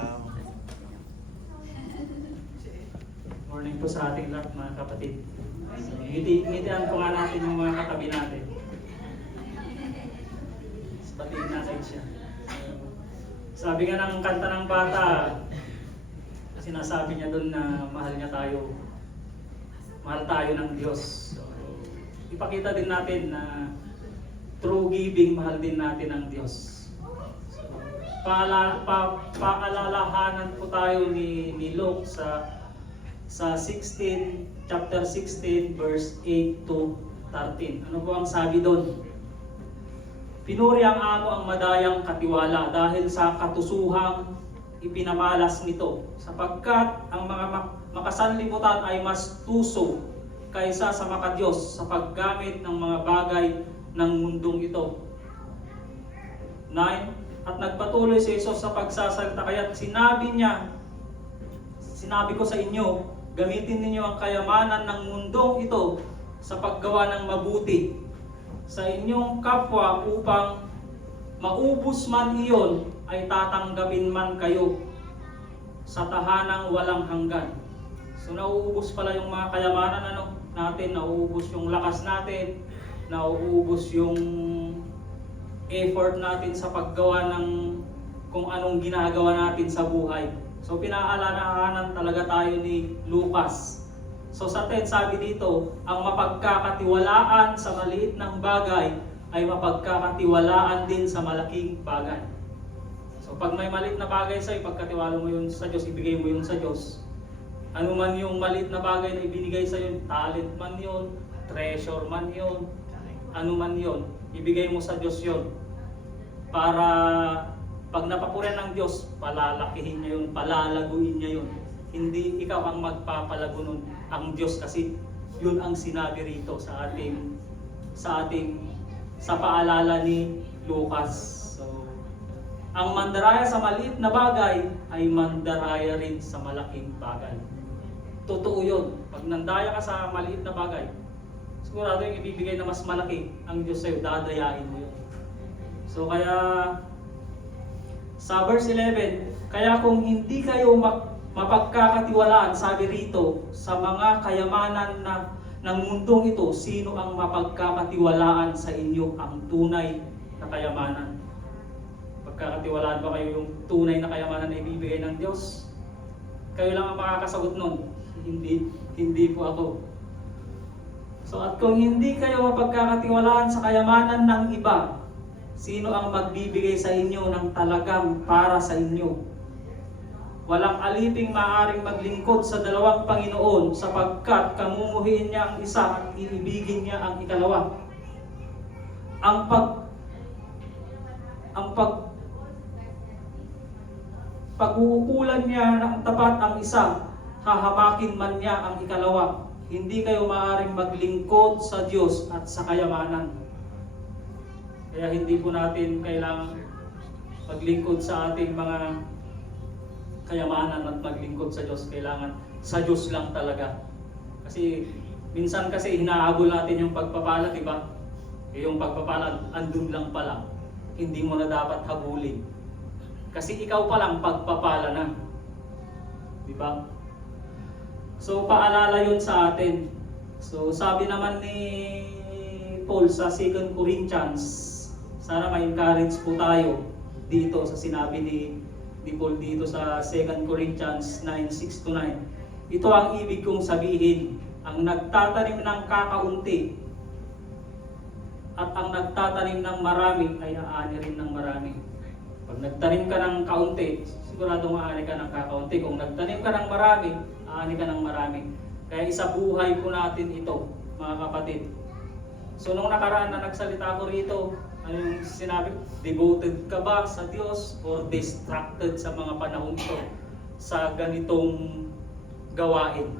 Wow. Morning po sa ating lahat mga kapatid. Ngitian po nga natin yung mga katabi natin. Batiin natin siya. Sabi nga ng kanta ng bata, sinasabi niya doon na mahal niya tayo. Mahal tayo ng Diyos. So, ipakita din natin na through giving, mahal din natin ang Diyos. So, paalalahanan po tayo ni Luke sa chapter 16, verse 8 to 13. Ano po ang sabi doon? Pinuri ang amo ang madayang katiwala dahil sa katusuhang ipinamalas nito, sapagkat ang mga makasanlibutan ay mas tuso kaysa sa makadiyos sa paggamit ng mga bagay ng mundong ito. 9. At nagpatuloy si Jesus sa pagsasalita, kaya't sinabi ko sa inyo, gamitin ninyo ang kayamanan ng mundong ito sa paggawa ng mabuti sa inyong kapwa upang maubos man iyon ay tatanggapin man kayo sa tahanang walang hanggan. So nauubos pala yung mga kayamanan natin, nauubos yung lakas natin, nauubos yung effort natin sa paggawa ng kung anong ginagawa natin sa buhay. So pinaalalahanan talaga tayo ni Lucas. So sa 10 sabi dito, ang mapagkakatiwalaan sa maliit ng bagay ay mapagkakatiwalaan din sa malaking bagay. So pag may maliit na bagay sa'yo, pagkatiwala mo yun sa Diyos, ibigay mo yun sa Diyos. Ano man yung maliit na bagay na ibinigay sa'yo, talent man yun, treasure man yun, ano man yun, ibigay mo sa Diyos yun. Para pag napapurihan ng Diyos, palalakihin niya yun, palalaguin niya yun. Hindi ikaw ang magpapalago nun, ang Diyos, kasi yun ang sinabi rito sa paalala ni Lucas. So, ang mandaraya sa maliit na bagay ay mandaraya rin sa malaking bagay. Totoo yun. Pag nandaya ka sa maliit na bagay, sigurado yung ibibigay na mas malaki ang Diyos sa'yo, dadayain mo yun. So kaya sa verse 11, kaya kung hindi kayo mapagkakatiwalaan, sabi rito, sa mga kayamanan ng mundong ito, sino ang mapagkakatiwalaan sa inyo ang tunay na kayamanan? Pagkakatiwalaan ba kayo yung tunay na kayamanan na ibibigay ng Diyos? Kayo lang ang makakasagot nun. Hindi po ako. So at kung hindi kayo mapagkakatiwalaan sa kayamanan ng iba, sino ang magbibigay sa inyo ng talagang para sa inyo? Walang aliping maaaring maglingkod sa dalawang Panginoon, sapagkat kamumuhiin niya ang isa at iibigin niya ang ikalawa. Pag-uukulan niya ng tapat ang isa, hahamakin man niya ang ikalawa. Hindi kayo maaaring maglingkod sa Diyos at sa kayamanan. Kaya hindi po natin kailangan maglingkod sa ating mga kayamanan at maglingkod sa Diyos. Kailangan sa Diyos lang talaga. Kasi minsan hinahabol natin yung pagpapala, di ba? Yung pagpapala andun lang pala. Hindi mo na dapat habulin. Kasi ikaw pa lang pagpapala na. Di ba? So paalala yun sa atin. So sabi naman ni Paul sa 2 Corinthians, sana ma-encourage po tayo dito sa sinabi ni Paul dito sa 2 Corinthians 9:6-9. Ito ang ibig kong sabihin, ang nagtatanim ng kakaunti at ang nagtatanim ng marami ay aani rin ng marami. Pag nagtanim ka ng kaunti, siguradong aani ka ng kakaunti. Kung nagtanim ka ng marami, aani ka ng marami. Kaya isa buhay po natin ito, mga kapatid. So nung nakaraan na nagsalita ko rito, ano yung sinabi? Devoted ka ba sa Diyos or distracted sa mga panahon ito sa ganitong gawain?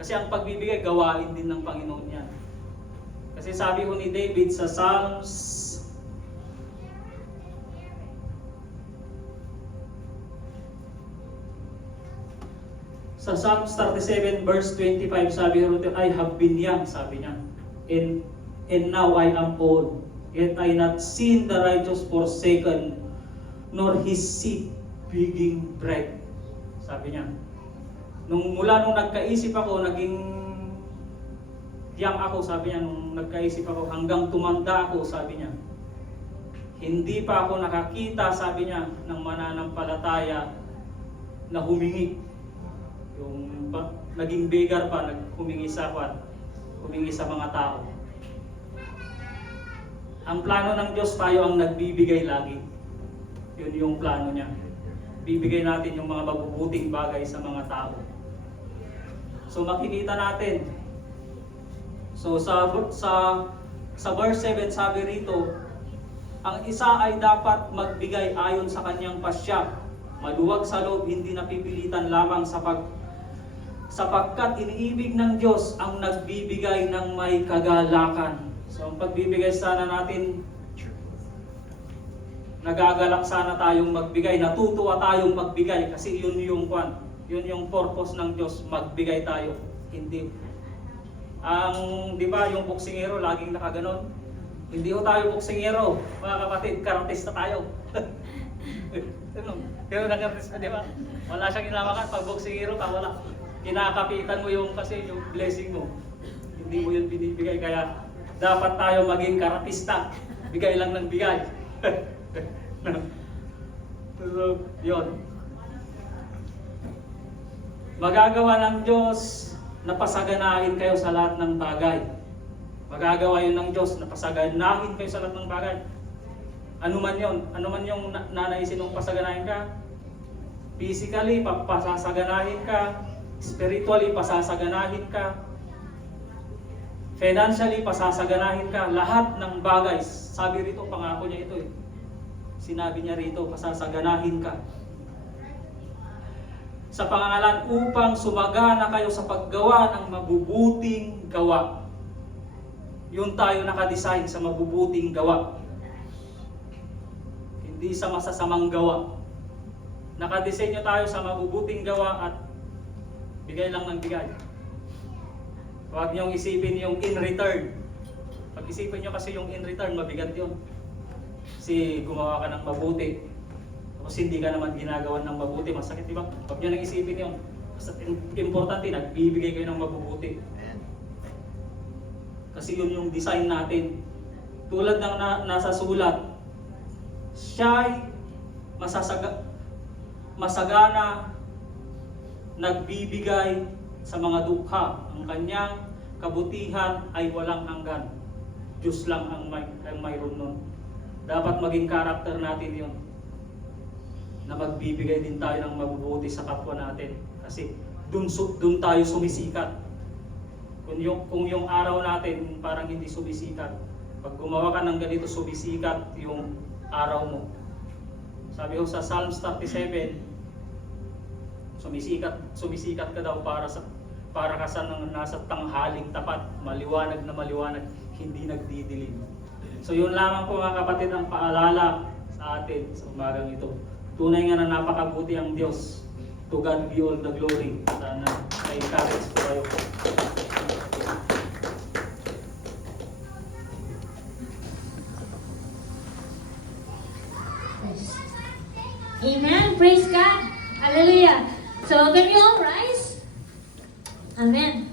Kasi ang pagbibigay, gawain din ng Panginoon yan. Kasi sabi ko ni David sa Psalms 37 verse 25, sabi rito, I have been young, sabi niya, and now I am old. Yet I not seen the righteous forsaken, nor his seed begging bread. Sabi niya. Mula nung nagkaisip ako, naging young ako, sabi niya, nung nagkaisip ako, hanggang tumanda ako, sabi niya. Hindi pa ako nakakita, sabi niya, ng mananampalataya na humingi. Yung naging beggar pa, humingi sa mga tao. Ang plano ng Diyos, tayo ang nagbibigay lagi. Yun yung plano niya. Bibigay natin yung mga mabubuting bagay sa mga tao. So makikita natin. So sa verse 7 sabi rito, ang isa ay dapat magbigay ayon sa kanyang pasya, maluwag sa loob, hindi napipilitan lamang sapagkat iniibig ng Diyos ang nagbibigay ng may kagalakan. So ang pagbibigay sana natin, nagagalak sana tayong magbigay, natutuwa tayong magbigay kasi yun yung purpose ng Diyos, magbigay tayo. Hindi di ba yung boksingero laging nakaganon? Hindi ho tayo boksingero, mga kapatid, karantista tayo. Pero nakarantista, di ba? Wala siyang inawakan, pag boksingero ka, wala. Kinakapitan mo yung kasi yung blessing mo. Hindi mo yun binibigay, kaya dapat tayo maging karatista. Bigay lang ng bigay. So, yun. Magagawa ng Diyos na pasaganahin kayo sa lahat ng bagay. Magagawa yun ng Diyos na pasaganahin kayo sa lahat ng bagay. Ano man yun? Ano man yung nanaisin mong pasaganahin ka? Physically, pasasaganahin ka. Spiritually, pasasaganahin ka. Financially, pasasaganahin ka. Lahat ng bagay. Sabi rito, pangako niya ito eh. Sinabi niya rito, pasasaganahin ka. Sa pangangalan upang sumagana kayo sa paggawa ng mabubuting gawa. Yun tayo nakadesign sa mabubuting gawa. Hindi sa masasamang gawa. Nakadesenyo tayo sa mabubuting gawa at bigay lang ng bigay. Huwag niyong isipin yung in return. Pag isipin niyo kasi yung in return, mabigat yun. Kasi gumawa ka ng mabuti, tapos hindi ka naman ginagawa ng mabuti, masakit, di ba? Huwag niyo nang isipin yun. Basta importante, nagbibigay kayo ng mabubuti. Kasi yun yung design natin. Tulad ng nasa sulat, siya'y masagana, nagbibigay sa mga dukha. Ang kanyang kabutihan ay walang hanggan. Diyos lang ang mayroon nun. Dapat maging karakter natin yun. Na magbibigay din tayo ng mabubuti sa kapwa natin. Kasi dun tayo sumisikat. Kung yung araw natin parang hindi sumisikat, pag gumawa ka ng ganito, sumisikat yung araw mo. Sabi ko sa Psalms 37, sumisikat ka daw para ka sa nasa tanghaling tapat, maliwanag na maliwanag, hindi nagdidilim. So yun lamang po mga kapatid ang paalala sa atin sa umagang ito. Tunay nga na napakabuti ang Diyos. To God be all the glory. Sana na-encourage po kayo. Amen. Praise God. Hallelujah. So, can we all rise? Amen.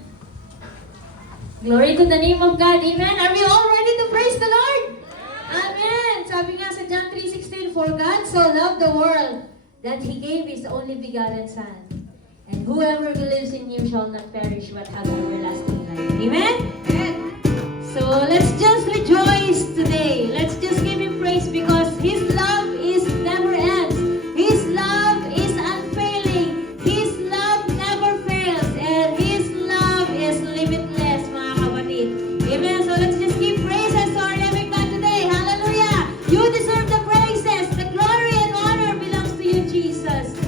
Glory to the name of God. Amen. Are we all ready to praise the Lord? Amen. Sabi nga sa John 3:16, for God so loved the world that He gave His only begotten Son. And whoever believes in Him shall not perish but have everlasting life. Amen? Amen. So, let's just rejoice today. Let's just give Him praise because His love is never ends. His love is unfailing. His love never fails. And His love is limitless, mga kapatid. Amen. So let's just give praises to our living God today. Hallelujah. You deserve the praises. The glory and honor belongs to you, Jesus.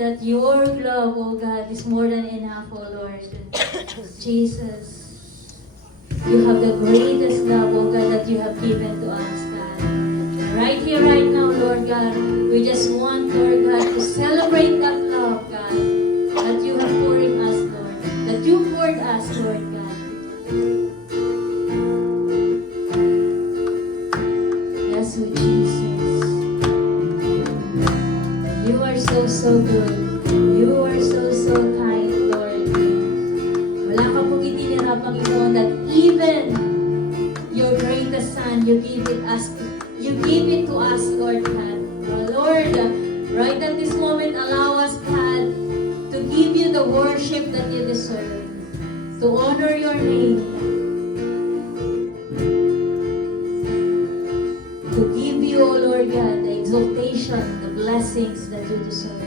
that your love, oh God, is more than enough, oh Lord. Jesus, you have the greatest love, oh God, that you have given to us, God. Right here, right now, Lord God, we just want, Lord God, to celebrate that love, God, that you have poured in us, Lord, that you poured us, Lord God. Yes, oh Jesus. You are so, so good. You are so, so kind, Lord. Wala ka pong itinira, Panginoon, that even your greatest Son, you give it to us, Lord God. Lord, right at this moment, allow us, God, to give you the worship that you deserve, to honor your name, to give you, O Lord God, the exaltation, the blessings that you deserve.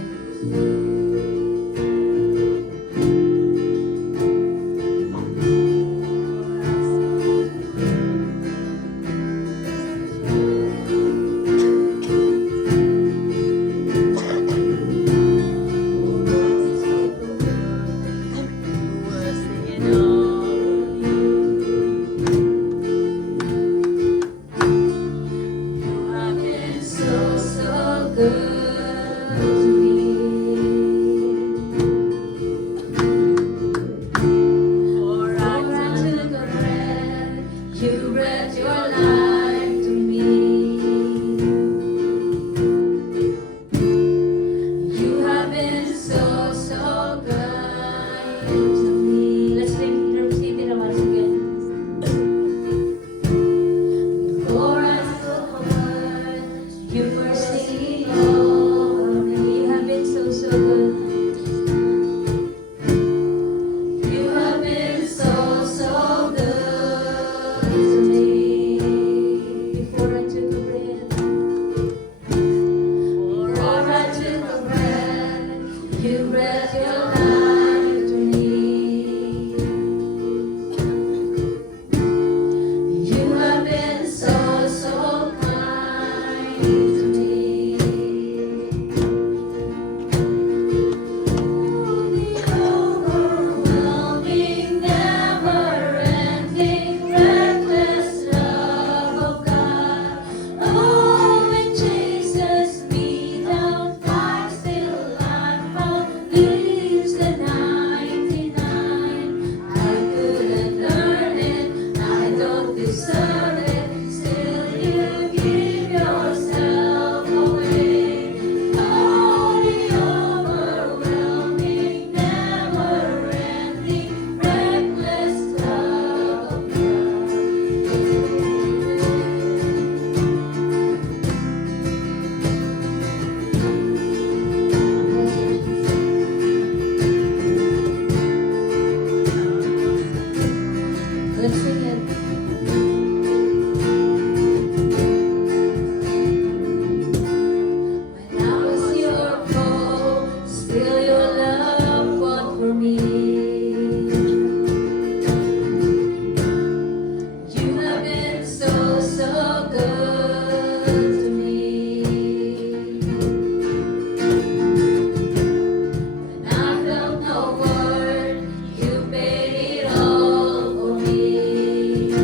So, so good to me. For I took a breath, you breathed your life to me. You have been so, so kind to me. Let's repeat it once again. For I took a breath, your mercy over me. You have been so, so good. You have been so, so good to me. Before I took a breath, before I took a breath, you breathed your life to me. You have been so, so kind to me. The overwhelming, never-ending, reckless love of God. Oh, it chases me down, finds till I'm found, leaves the 99. I couldn't earn it, I don't deserve it, still you give yourself away. Oh, the overwhelming, never-ending, reckless love of God. Let's sing it. When I was your foe, still your love fought for me. You have been so, so good to me. When I felt no word, you paid it all for me.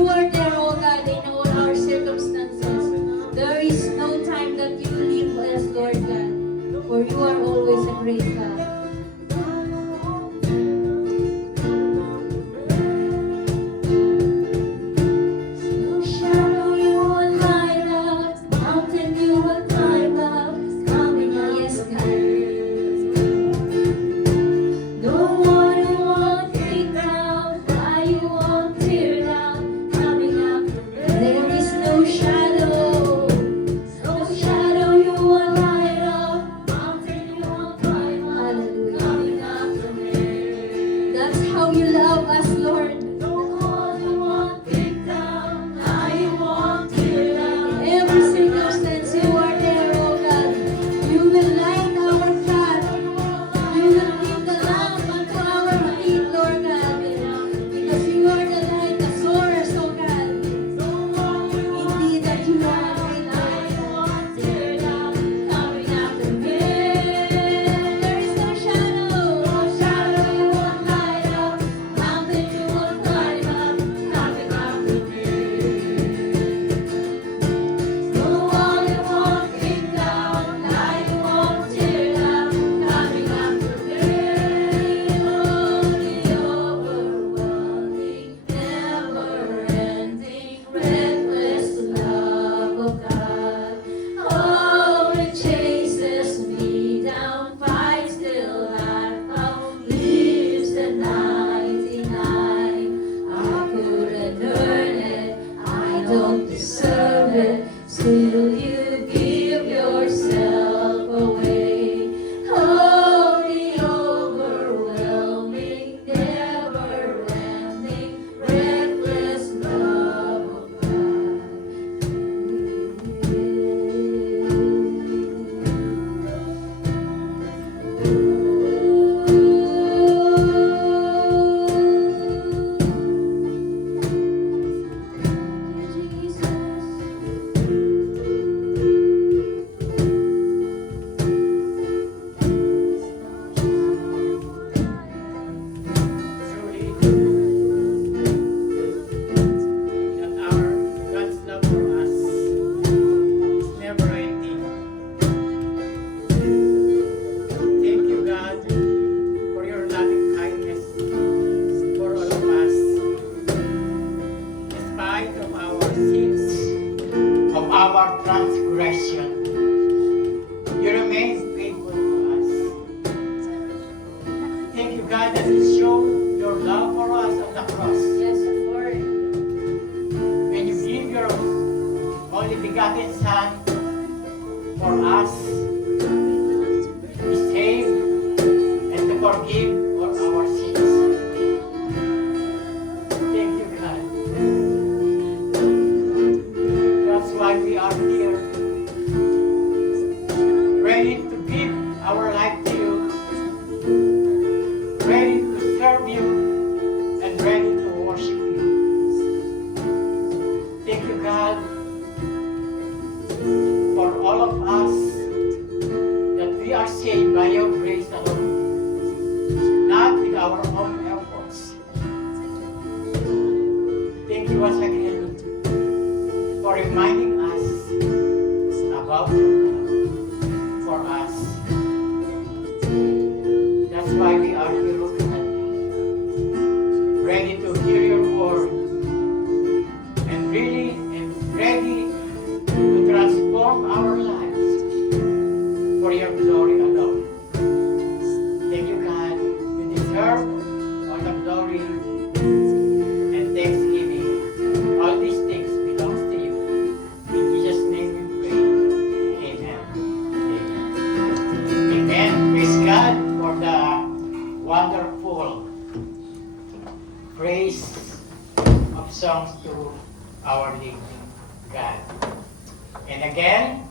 you are there, oh God, in all our circumstances. There is no time that you leave us, Lord God, for you are always a great God. Shadow you will light up, mountain you will climb up, coming up, yes, God. No one you won't take down, fly you won't tear down, coming up. There is no shadow you will light up, mountain you will climb up, coming up. That's how you love us, Lord. No one you won't take down, fly you won't tear down. Every circumstance you are there, oh God. You will light our path. You will give the lamp unto our feet, Lord God, because you are the light, the source, oh God. Indeed that you are a great light, tear down, coming after me. There is no shadow you won't light up, mountain you won't climb up, coming after me. No wall you won't kick down, lie you won't tear down, coming after me. The overwhelming, never-ending, reckless love of God. Oh, it chases me down, fights till I found, leaves the 99. I couldn't earn it, I don't deserve it, still you give yourself away. Oh, the overwhelming, never-ending, reckless love of Truly, that our God's love for us is never ending. Thank you, God, for your loving kindness for all of us. Despite of our sins, of our transgression, you remain faithful to us. Thank you, God, that you show your love for us on the cross. Yes, Lord. When you give your only begotten Son for us to save and to forgive all our sins. Thank you, God. That's why we are here, ready to give our life to you, ready to serve you, and ready to worship you. Thank you, God, for all of us that we are saved by your grace alone, not with our own efforts. Thank you once again for reminding us about your love for us. That's why we are here, Lord God, ready to hear your word and really and ready to transform our lives for your glory alone. Thank you, God. You deserve all the glory and thanksgiving. All these things belongs to you. In Jesus' name we pray. Amen. Amen. Amen. Praise God for the wonderful praise of songs to our living God. And again,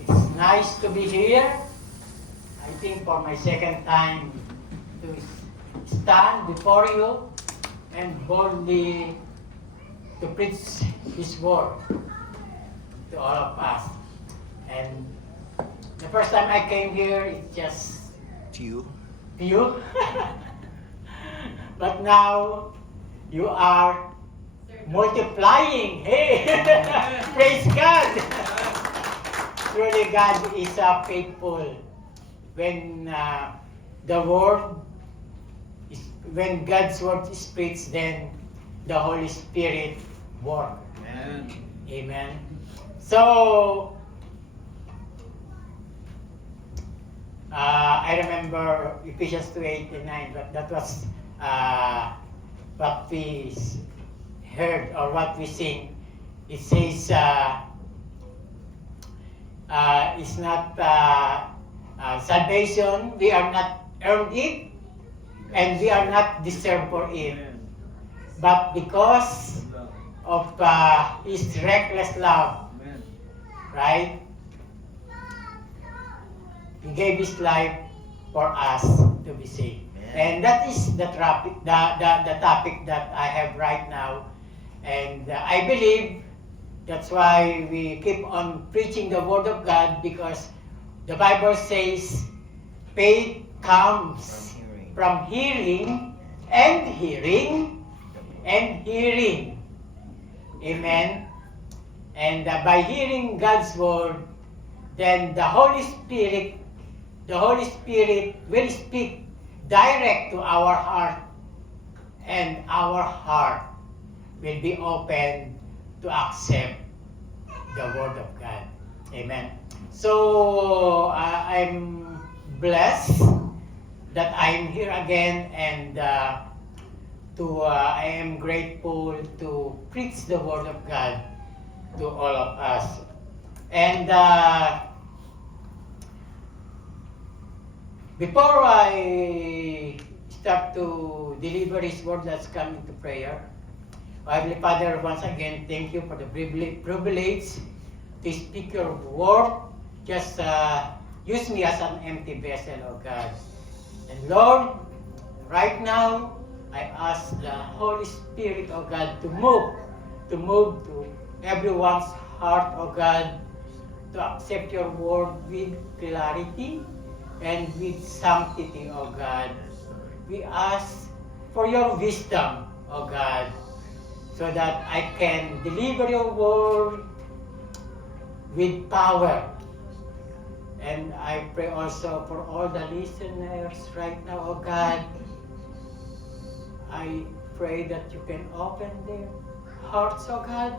it's nice to be here. I think for my second time to stand before you and boldly to preach His word to all of us. And the first time I came here, it's just Few. few. But now, you are multiplying. Hey, praise God. Truly, God is faithful. When when God's word is preached, then the Holy Spirit works. Amen. Amen. So, I remember Ephesians 2:8-9, but that was what we heard or what we sing. It says, it's not salvation, we are not earned it, and we are not deserved for it. But because of His reckless love, Amen. right? He gave His life for us to be saved. And that is the topic, the topic that I have right now. And I believe that's why we keep on preaching the Word of God, because the Bible says faith comes from hearing and hearing and hearing. Amen. And by hearing God's Word, then the Holy Spirit will speak direct to our heart, and our heart will be open to accept the Word of God. Amen. So I'm blessed that I'm here again, and I am grateful to preach the Word of God to all of us. And before I start to deliver His Word, let's come into prayer. Heavenly Father, once again, thank you for the privilege to speak your Word. Just use me as an empty vessel, oh God. And Lord, right now, I ask the Holy Spirit, oh God, to move to everyone's heart, oh God, to accept your Word with clarity and with sanctity, oh God. We ask for your wisdom, oh God, so that I can deliver your Word with power. And I pray also for all the listeners right now, oh God. I pray that you can open their hearts, oh God,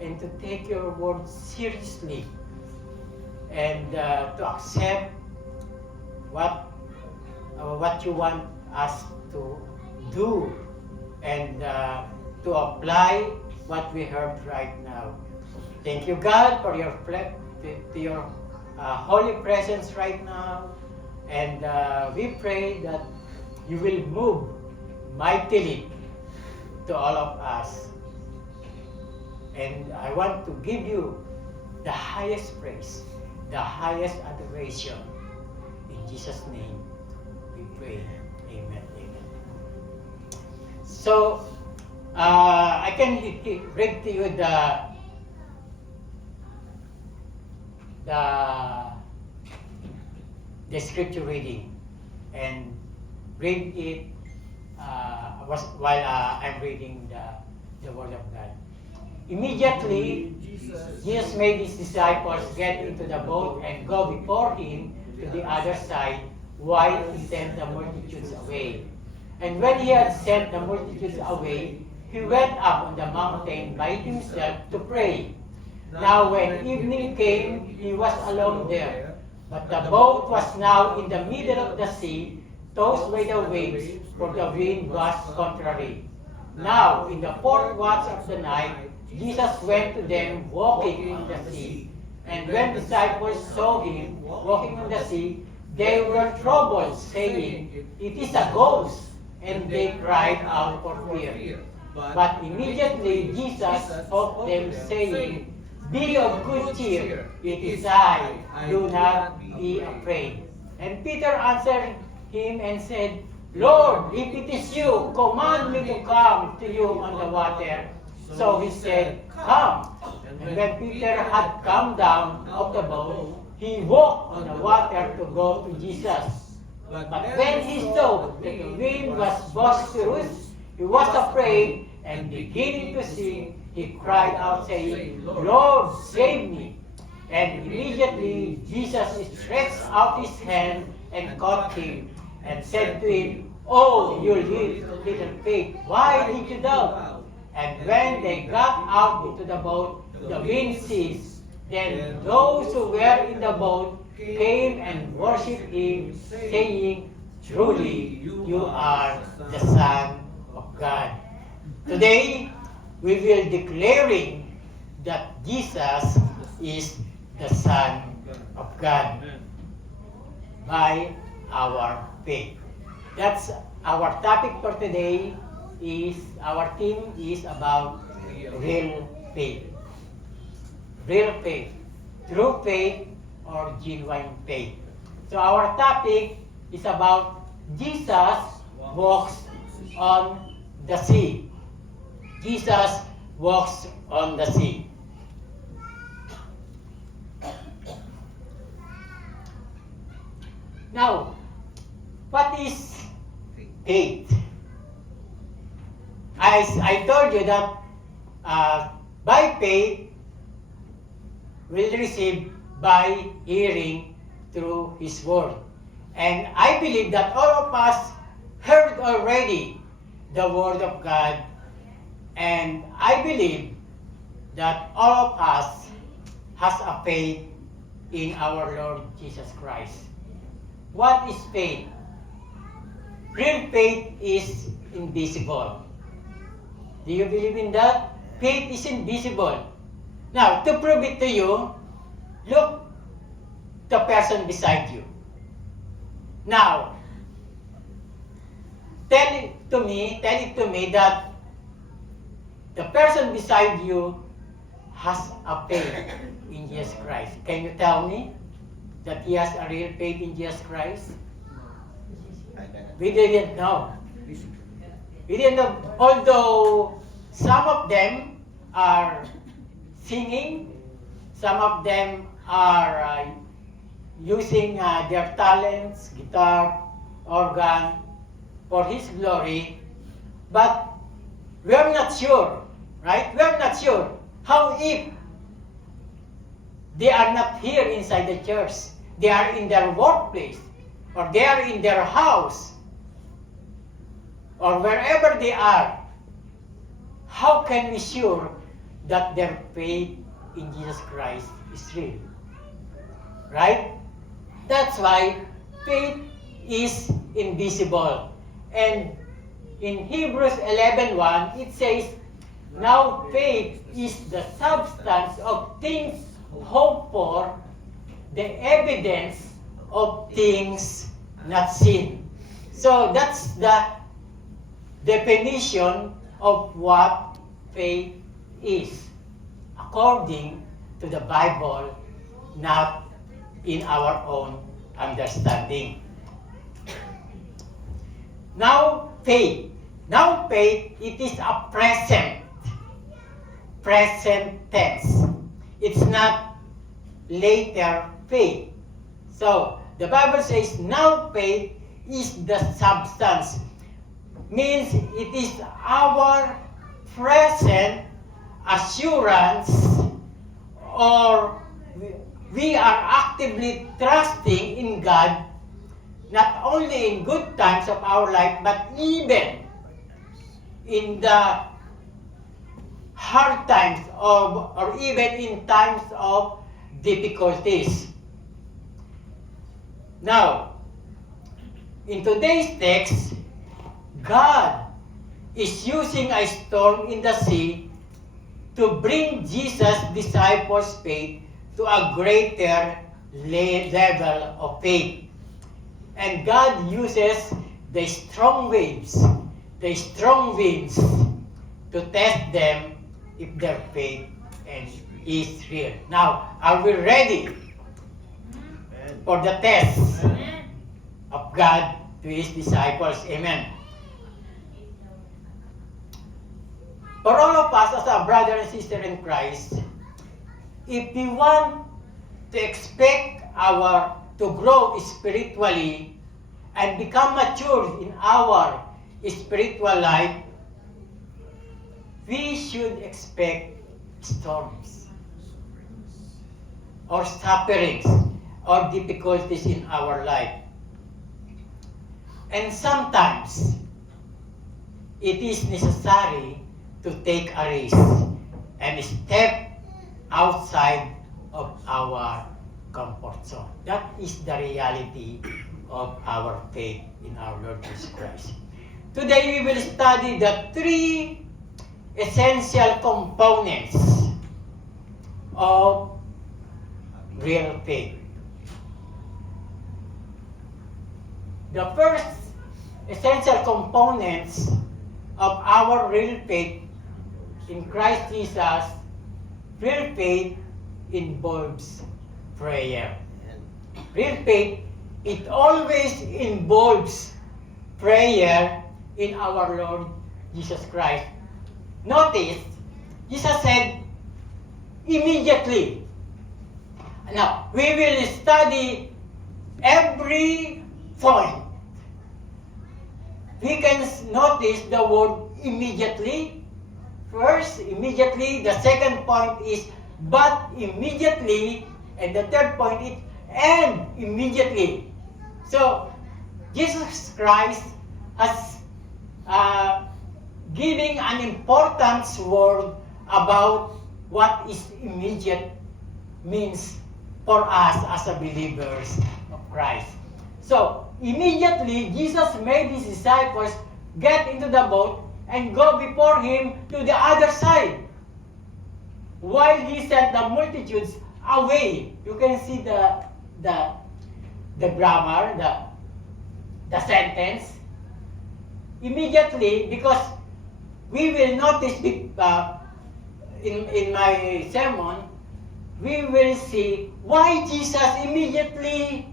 and to take your Word seriously, and to accept what you want us to do, and to apply what we heard right now. Thank you, God, for your holy presence right now, and we pray that you will move mightily to all of us. And I want to give you the highest praise, the highest adoration. In Jesus' name we pray. Amen. Amen. So, I can read to you the scripture reading, and read it while I'm reading the Word of God. Immediately, Jesus made His disciples get into the boat and go before Him to the other side, while He sent the multitudes away. And when He had sent the multitudes away, He went up on the mountain by Himself to pray. Now when evening came, He was alone there. But the boat was now in the middle of the sea, tossed by the waves, for the wind was contrary. Now in the fourth watch of the night, Jesus went to them walking on the sea. And when disciples saw Him walking on the sea, they were troubled, saying, "It is a ghost." And they cried out for fear. But immediately Jesus spoke them, saying, "Be of good cheer, it is I, do not be afraid." And Peter answered Him and said, "Lord, if it is you, command me to come to you on the water." So He said, "Come." And when Peter had come down of the boat, he walked on the water to go to Jesus. But when he saw that the wind was boisterous, he was afraid, and beginning to sing, he cried out, saying, Lord, save me. And immediately Jesus stretched out his hand and caught him, and said to him, Oh, you little faith, why did you doubt? And when they got out into the boat, the wind ceased. Then those who were in the boat came and worshipped him, saying, Truly, you are the Son of God. Today, we will declaring that Jesus is the Son of God by our faith. That's our topic for today. Our theme is about real faith. Real faith, true faith, or genuine faith. So our topic is about Jesus walks on the sea. Jesus walks on the sea. Now, what is faith? I told you that by faith, we'll receive by hearing through His Word. And I believe that all of us heard already the Word of God. And I believe that all of us has a faith in our Lord Jesus Christ. What is faith? Real faith is invisible. Do you believe in that? Faith is invisible. Now, to prove it to you, look the person beside you. Now, tell it to me that the person beside you has a faith in Jesus Christ. Can you tell me that he has a real faith in Jesus Christ? We didn't know. We didn't know. Although some of them are singing, some of them are using their talents, guitar, organ, for His glory, but we're not sure, right? We're not sure how if they are not here inside the church, they are in their workplace, or they are in their house, or wherever they are. How can we sure that their faith in Jesus Christ is real? Right? That's why faith is invisible. And in Hebrews 11:1, it says, Now faith is the substance of things hoped for, the evidence of things not seen. So that's the definition of what faith is, according to the Bible, not in our own understanding. Now faith, it is a present tense. It's not later faith. So, the Bible says, now faith is the substance. Means it is our present assurance, or we are actively trusting in God, not only in good times of our life, but even in the hard times or even in times of difficulties. Now, in today's text, God is using a storm in the sea to bring Jesus' disciples' faith to a greater level of faith. And God uses the strong winds to test them if their faith is real. Now, are we ready for the test of God to His disciples? Amen. For all of us as a brother and sister in Christ, if we want to expect to grow spiritually and become mature in our spiritual life, we should expect storms or sufferings or difficulties in our life. And sometimes it is necessary to take a risk and step outside of our comfort zone. That is the reality of our faith in our Lord Jesus Christ. Today we will study the 3 essential components of real faith. The first essential components of our real faith in Christ Jesus, real faith involves prayer. Real faith, it always involves prayer in our Lord Jesus Christ. Notice, Jesus said, immediately. Now, we will study every point. We can notice the word immediately. First, immediately. The second point is but immediately. And the third point is and immediately. So, Jesus Christ has giving an important word about what is immediate means for us as a believers of Christ. So, immediately, Jesus made his disciples get into the boat and go before him to the other side, while he sent the multitudes away. You can see the grammar, the sentence. Immediately, because we will notice in my sermon, we will see why Jesus immediately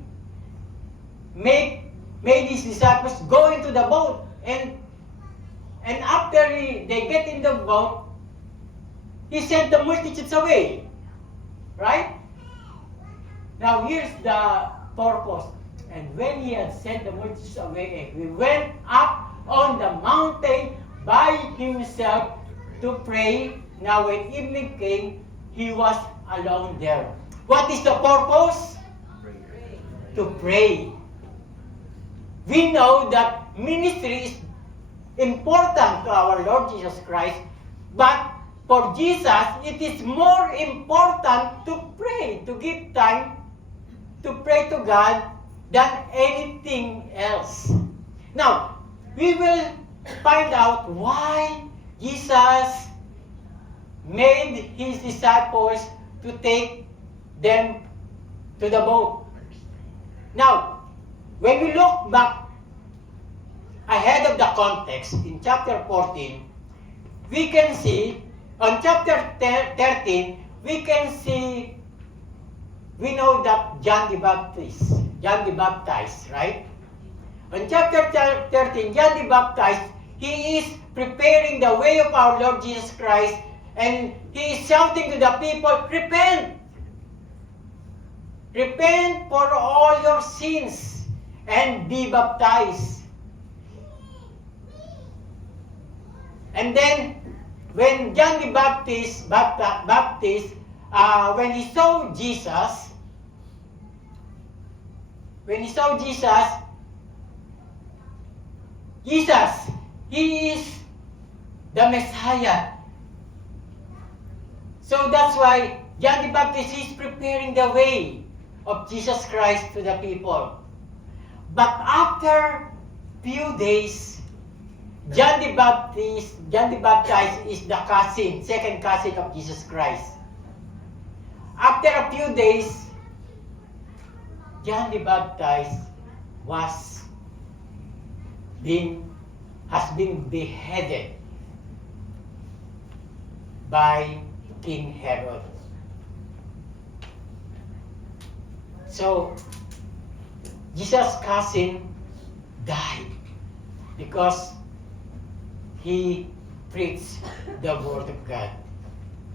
made his disciples go into the boat, and after they get in the boat, he sent the multitudes away. Right? Now here's the purpose. And when he had sent the multitudes away, he went up on the mountain by himself to pray. Now when evening came, he was alone there. What is the purpose? To pray. We know that ministry is important to our Lord Jesus Christ, but for Jesus, it is more important to pray, to give time to pray to God than anything else. Now, we will find out why Jesus made his disciples to take them to the boat. Now, when we look back ahead of the context in chapter 14, we can see, on chapter 13, we know that John the Baptist, right? On chapter 13, John the Baptist, he is preparing the way of our Lord Jesus Christ, and he is shouting to the people, repent! Repent for all your sins and be baptized. And then, when John the Baptist, when he saw Jesus, he is the Messiah. So that's why John the Baptist is preparing the way of Jesus Christ to the people. But after few days, John the Baptist is the second cousin of Jesus Christ. After a few days, John the Baptist has been beheaded by King Herod. So, Jesus' cousin died because he preached the word of God.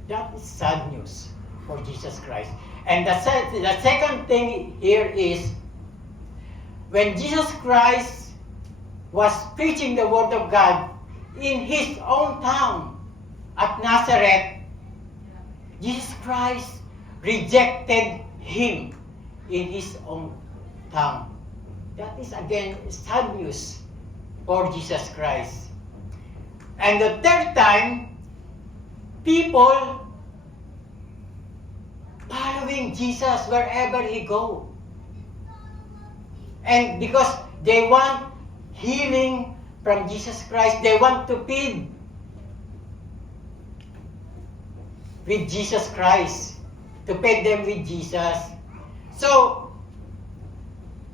That is sad news for Jesus Christ. And the second thing here is, when Jesus Christ was preaching the word of God in his own town, at Nazareth, Jesus Christ rejected him in his own town. That is again sad news for Jesus Christ. And the third time, people following Jesus wherever he go. And because they want healing from Jesus Christ, they want to feed with Jesus Christ, to feed them with Jesus. So,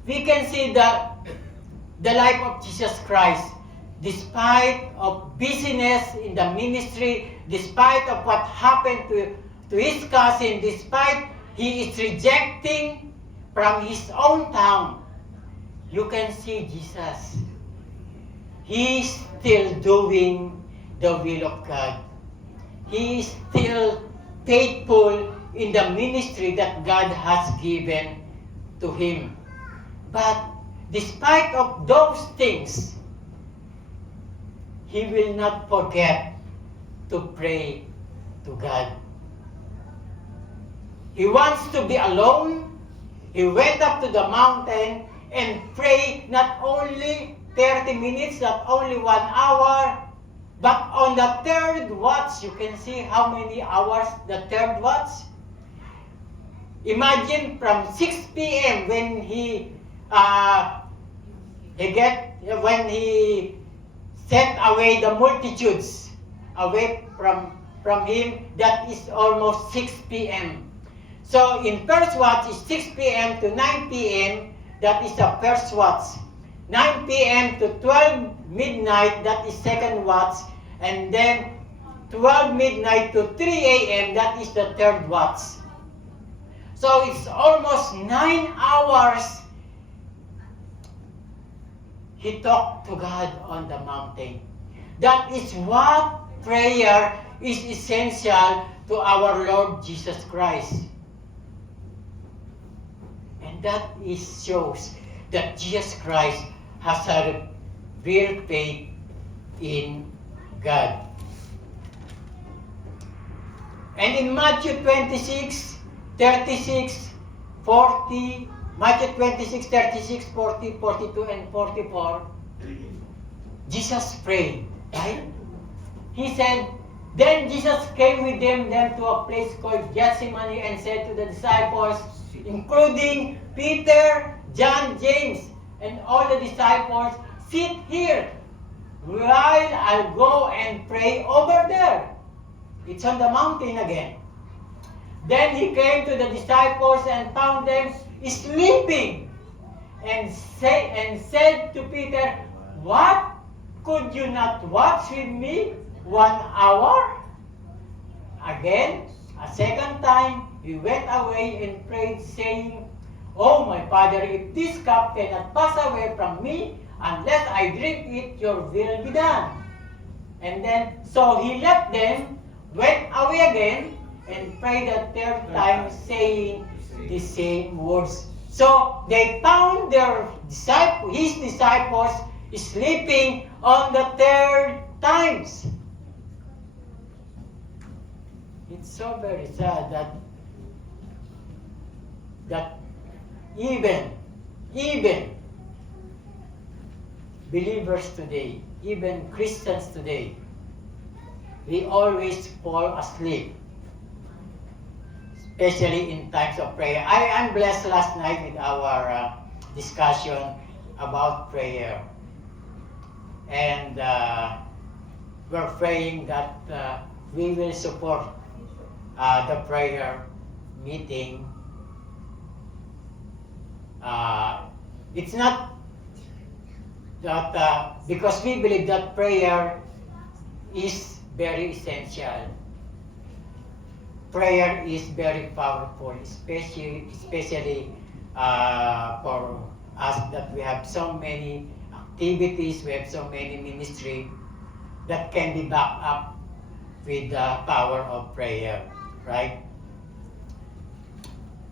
we can see that the life of Jesus Christ, despite of busyness in the ministry, despite of what happened to his cousin, despite he is rejecting from his own town, you can see Jesus. He is still doing the will of God. He is still faithful in the ministry that God has given to him. But despite of those things, he will not forget to pray to God. He wants to be alone. He went up to the mountain and prayed not only 30 minutes, not only 1 hour, but on the third watch. You can see how many hours the third watch. Imagine from 6 p.m. when he set away the multitudes away from him, that is almost 6 p.m. So in first watch is 6 p.m. to 9 p.m. That is the first watch. 9 p.m. to 12 midnight, that is second watch. And then 12 midnight to 3 a.m., that is the third watch. So it's almost 9 hours he talked to God on the mountain. That is what prayer is essential to our Lord Jesus Christ. And that shows that Jesus Christ has a real faith in God. And in Matthew 26, 36, 40, Matthew 26, 36, 40, 42, and 44, Jesus prayed, right? He said, then Jesus came with them then to a place called Gethsemane and said to the disciples, including Peter, John, James, and all the disciples, sit here while I'll go and pray over there. It's on the mountain again. Then he came to the disciples and found them sleeping and said to Peter, what? Could you not watch with me 1 hour? Again, a second time, he went away and prayed, saying, oh, my Father, if this cup cannot pass away from me, unless I drink it, your will be done. And then, so he left them, went away again, and prayed a third time, saying the same words. So they found his disciples sleeping on the third times. It's so very sad that even believers today, even Christians today, we always fall asleep, especially in times of prayer. I am blessed last night with our discussion about prayer. And we're praying that we will support the prayer meeting. It's not that because we believe that prayer is very essential. Prayer is very powerful, especially for us that we have so many activities, we have so many ministry that can be backed up with the power of prayer, right?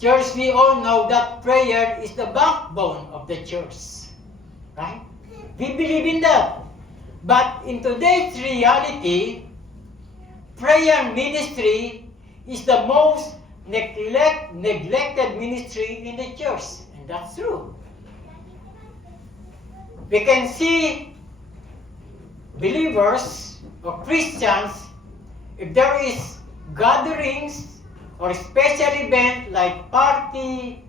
Church, we all know that prayer is the backbone of the church, right? We believe in that. But in today's reality, prayer ministry is the most neglected ministry in the church. And that's true. We can see believers or Christians, if there is gatherings or special event like party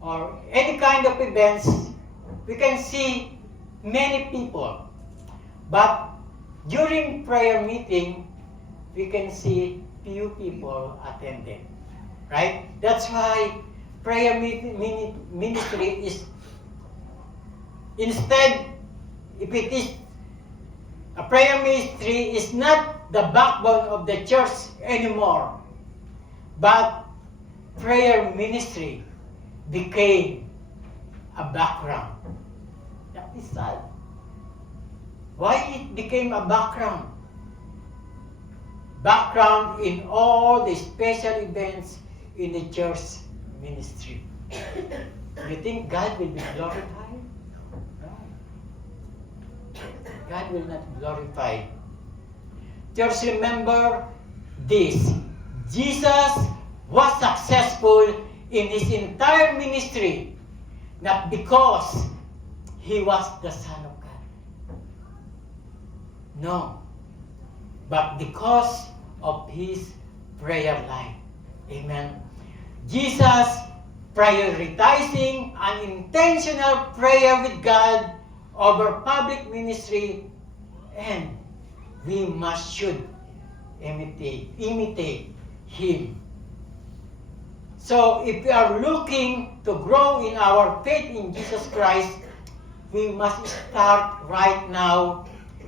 or any kind of events, we can see many people. But during prayer meeting, we can see few people attending. Right? That's why prayer ministry is, instead, if it is a prayer ministry, is not the backbone of the church anymore, but prayer ministry became a background. That is sad. Why it became a background? Background in all the special events in the church ministry. You think God will be glorified? No. God will not be glorified. Just remember this. Jesus was successful in his entire ministry, not because he was the Son of God. No. But because of his prayer life. Amen. Jesus prioritizing an intentional prayer with God over public ministry, and we should imitate him. So if we are looking to grow in our faith in Jesus Christ, we must start right now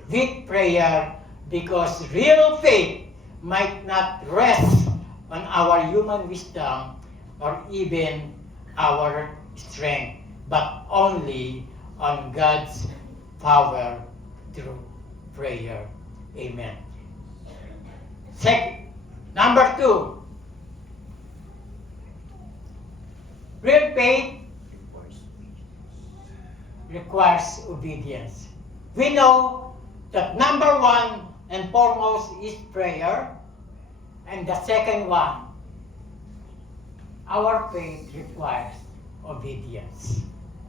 with prayer, because real faith might not rest on our human wisdom or even our strength, but only on God's power through prayer. Amen. Number 2, real faith requires obedience. We know that number 1 and foremost is prayer, and the second one, our faith requires obedience.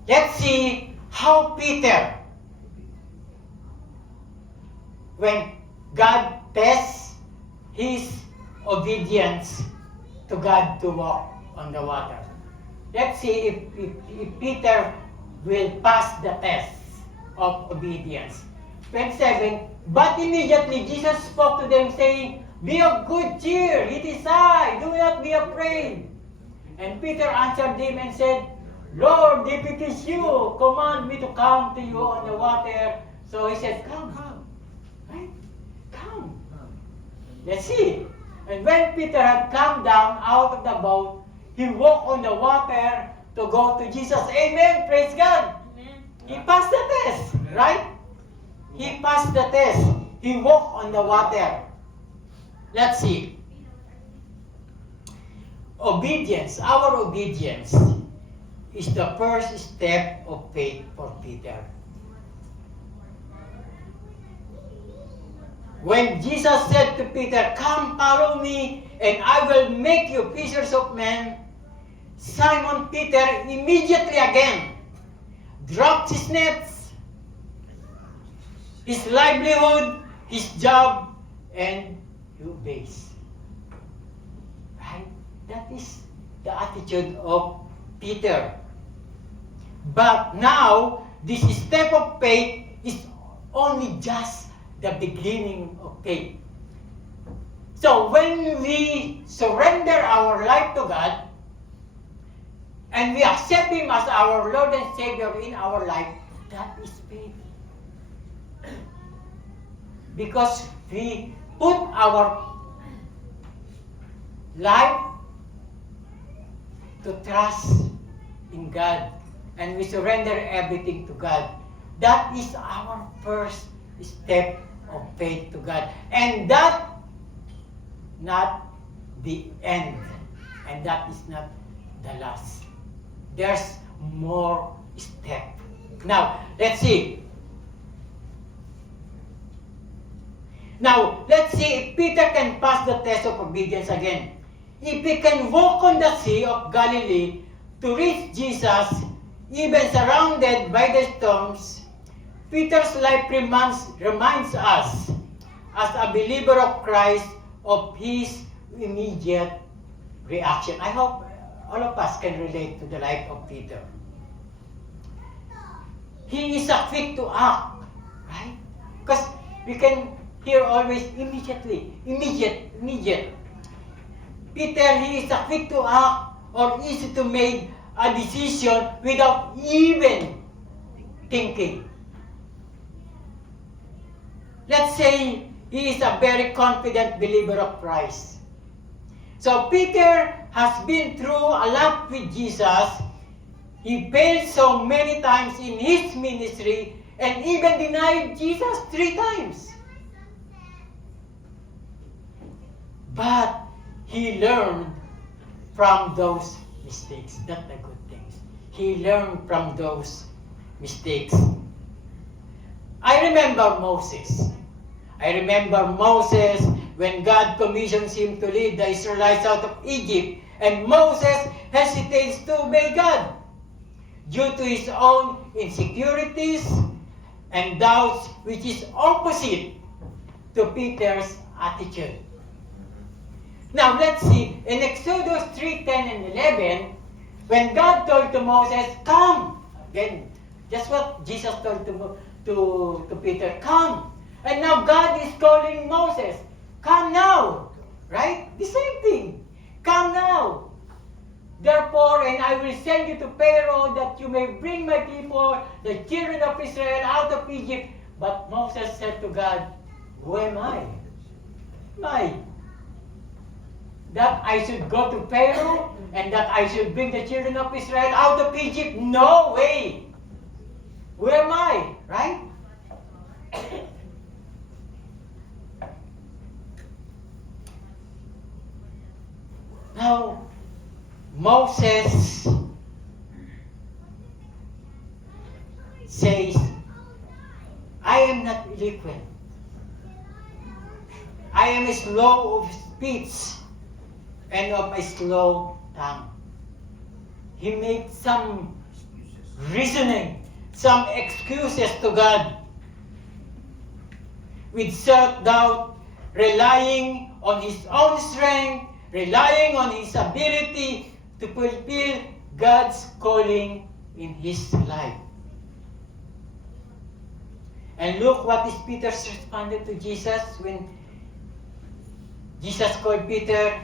Let's see how Peter, when God tests his obedience to God to walk on the water. Let's see if Peter will pass the test of obedience. 27, but immediately Jesus spoke to them, saying, "Be of good cheer, it is I, do not be afraid." And Peter answered him and said, "Lord, if it is you, command me to come to you on the water." So he said, Come. Right? Come. Let's see. And when Peter had come down out of the boat, he walked on the water to go to Jesus. Amen. Praise God. Amen. He passed the test. Right? He passed the test. He walked on the water. Let's see. Obedience, our obedience, is the first step of faith for Peter. When Jesus said to Peter, "Come, follow me, and I will make you fishers of men," Simon Peter immediately again dropped his nets, his livelihood, his job, and he obeys. Right? That is the attitude of Peter. But now, this step of faith is only just the beginning of faith. So when we surrender our life to God, and we accept Him as our Lord and Savior in our life, that is faith. Because we put our life to trust in God, and we surrender everything to God. That is our first step of faith to God. And that not the end. And that is not the last. There's more step. Now, let's see. Now, let's see if Peter can pass the test of obedience again. If he can walk on the Sea of Galilee to reach Jesus, even surrounded by the storms, Peter's life reminds us, as a believer of Christ, of his immediate reaction. I hope all of us can relate to the life of Peter. He is a quick to act, right? Because we can hear always immediate. Peter, he is a quick to act or easy to make a decision without even thinking. Let's say he is a very confident believer of Christ. So Peter has been through a lot with Jesus. He failed so many times in his ministry and even denied Jesus 3 times. But he learned from those mistakes. That's the good things. He learned from those mistakes. I remember Moses. When God commissions him to lead the Israelites out of Egypt, and Moses hesitates to obey God due to his own insecurities and doubts, which is opposite to Peter's attitude. Now let's see, in Exodus 3:10 and 11, when God told to Moses, come, again, just what Jesus told to Peter, come. And now God is calling Moses, come now, right? The same thing, come now. Therefore, and I will send you to Pharaoh that you may bring my people, the children of Israel, out of Egypt. But Moses said to God, who am I? That I should go to Pharaoh and that I should bring the children of Israel out of Egypt? No way! Who am I? Right? Now, Moses says, I am not eloquent. I am slow of speech and of a slow tongue. He made some reasoning, some excuses to God with self-doubt, relying on his own strength, relying on his ability to fulfill God's calling in his life. And look what is Peter's responded to Jesus when Jesus called Peter.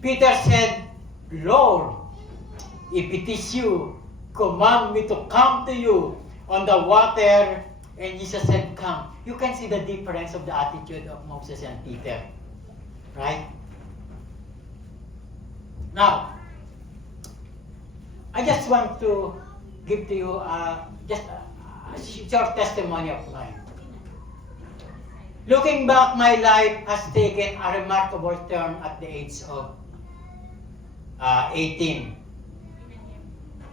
Peter said, Lord, if it is you, command me to come to you on the water. And Jesus said, come. You can see the difference of the attitude of Moses and Peter. Right? Now, I just want to give to you just a short testimony of mine. Looking back, my life has taken a remarkable turn at the age of 18.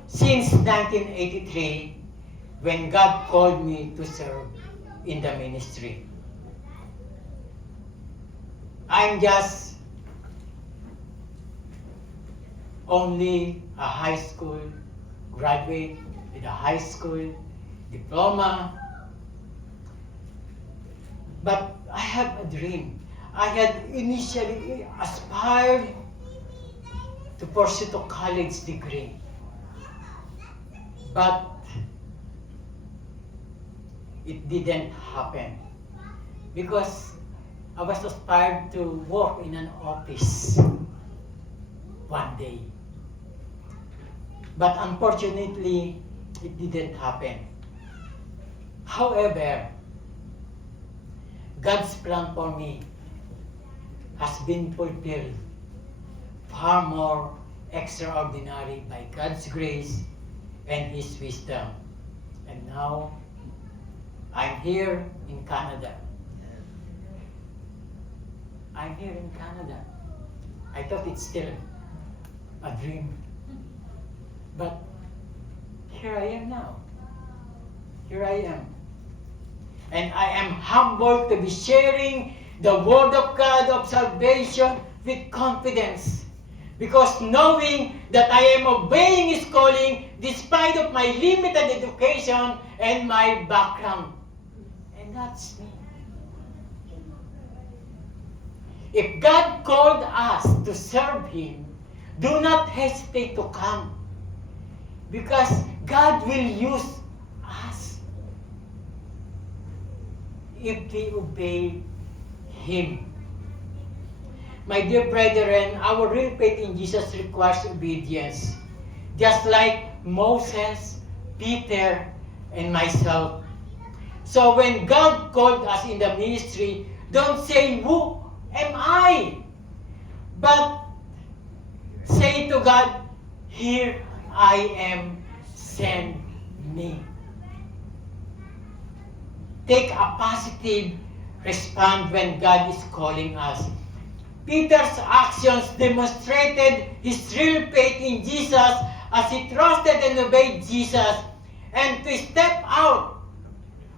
Since 1983, when God called me to serve in the ministry. I'm just only a high school graduate with a high school diploma. But I have a dream. I had initially aspired to pursue a college degree. But it didn't happen because I was aspired to work in an office one day. But unfortunately, it didn't happen. However, God's plan for me has been fulfilled far more extraordinary by God's grace and His wisdom. And now, I'm here in Canada. I'm here in Canada. I thought it's still a dream. But here I am now. Here I am. and I am humbled to be sharing the Word of God of salvation with confidence. Because knowing that I am obeying His calling despite of my limited education and my background. And that's me. If God called us to serve Him, do not hesitate to come. Because God will use us if we obey Him. My dear brethren, our real faith in Jesus requires obedience. Just like Moses, Peter, and myself. So when God called us in the ministry, don't say, "Who am I?" But say to God, "Here I am, send me." Take a positive response when God is calling us. Peter's actions demonstrated his real faith in Jesus as he trusted and obeyed Jesus, and to step out